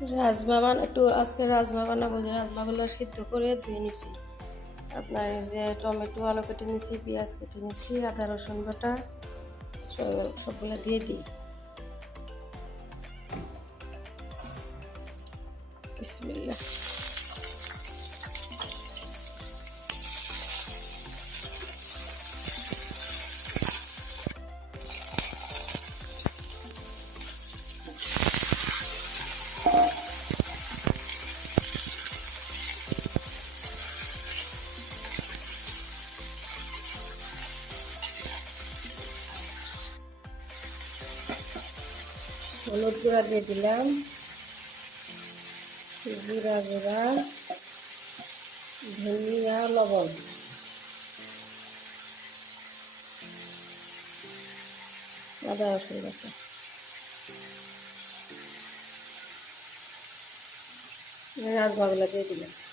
রাজমা বানা একটু আজকে রাজমা বানাবো যে রাজমাগুলো সিদ্ধ করে ধুয়ে নিছি। আপনার এই যে টমেটো, আলু কেটে নিছি, পেঁয়াজ কেটে নিছি, আদা, রসুন বাটা, সব- সবগুলো দিয়ে দিই। বিসমিল্লাহ। হলুদ গুঁড়া দিয়ে দিলাম। জিরা গুঁড়া ধনিয়া লবণ। আদা রসুন বাটা। রাজমাগুলো দিয়ে দিলাম।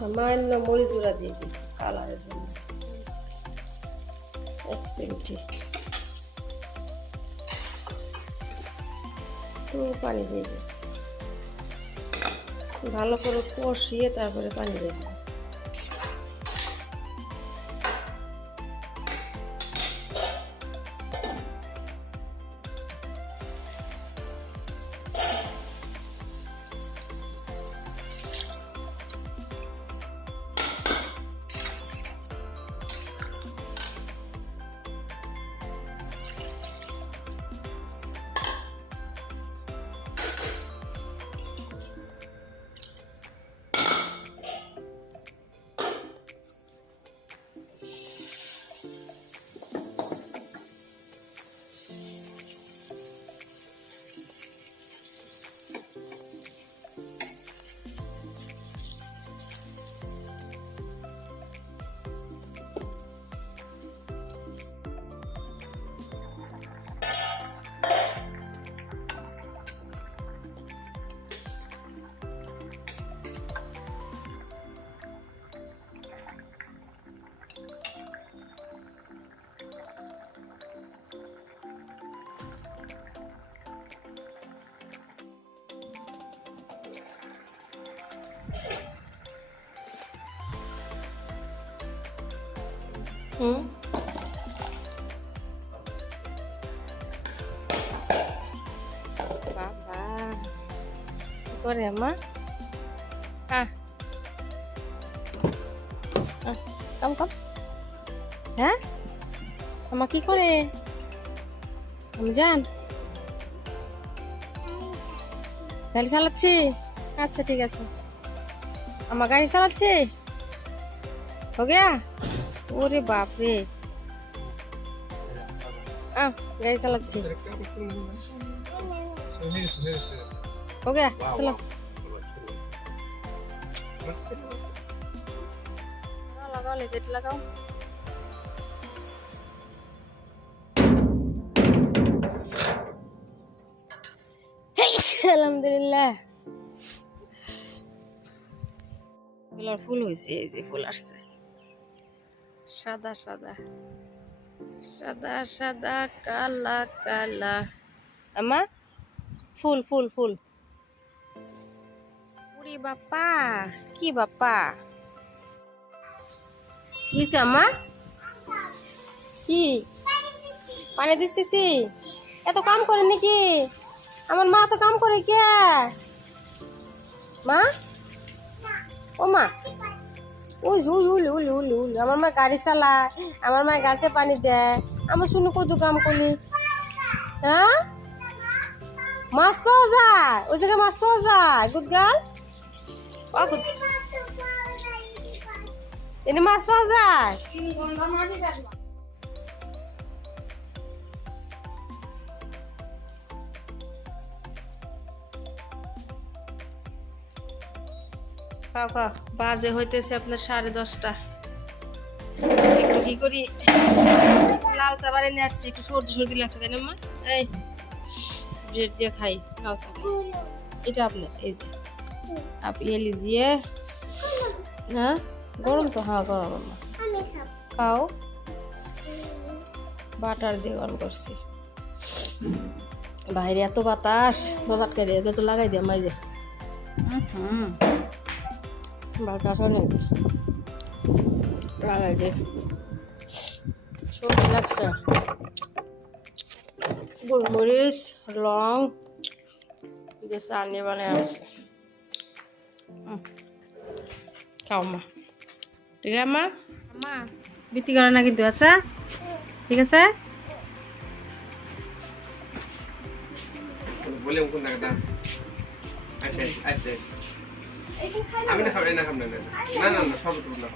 সামান্য মরিচ গুঁড়া দিয়ে দিই, কালারের জন্য। এক চিমটি পানি দিয়ে দিই। ভালো করে কষিয়ে তারপরে পানি দিয়ে দিই। হুম বাবা কি করে মা হ্যাঁ কাম কাম হ্যাঁ আমা কি করে আমি জান গাড়ি চালাচ্ছি আচ্ছা ঠিক আছে আমার গাড়ি চালাচ্ছি हो गया ওরে বাপরে। আহ গাড়ি চালাচ্ছি। ওকে চলো লাগাও লেগেট আলহামদুলিল্লাহ। ফুল হয়েছে এই যে ফুল আসছে। সাদা সাদা। সাদা সাদা, কালা কালা। আমা ফুল ফুল ফুল। উরি বাপ্পা, কি বাপ্পা? কি আমা কি? পানি দিতেছি? এত কাম করে নাকি? আমার মা তো কাম করে কে? মা? ও মা ওই ঝুল উল উল উল উল আমার মা গাড়ি চালায়, আমার মা গাছে পানি দেয়। আমার শুনে কত কাম করি হ্যাঁ? মাছ পাওয়া যায়? ওই জায়গায় মাছ পাওয়া যায় গুড গার্ল এনে মাছ পাওয়া যায়? খাও খাও বাজে হইতেছে আপনার সাড়ে দশটা। কি করি? লাল চা বাড়ি নিয়ে আসছি, একটু সর্দি সর্দি লাগছে, তাই না, মা? এই, ব্রেড দিয়ে খাই, লাল চা এটা আপনার এই যে, আপনি এ লিজিয়ে হ্যাঁ গরম তো হ্যাঁ গরম খাও। বাটার দিয়ে গরম করছি। বাইরে এত বাতাস দরজা আটকে দিয়ে দরজা লাগাই দিয়ে, মাইজে। হুম। বাতাস অনেক লাগাই দিয়ে লাগছে গোলমরিচ লং চাটনি বানিয়ে আসছে। খাও মা ঠিক আছে মা মা বিক্রি করে না কিন্তু আচ্ছা ঠিক আছে বলে আচ্ছা আচ্ছা আমি না খাব না খাব না না না। না সব না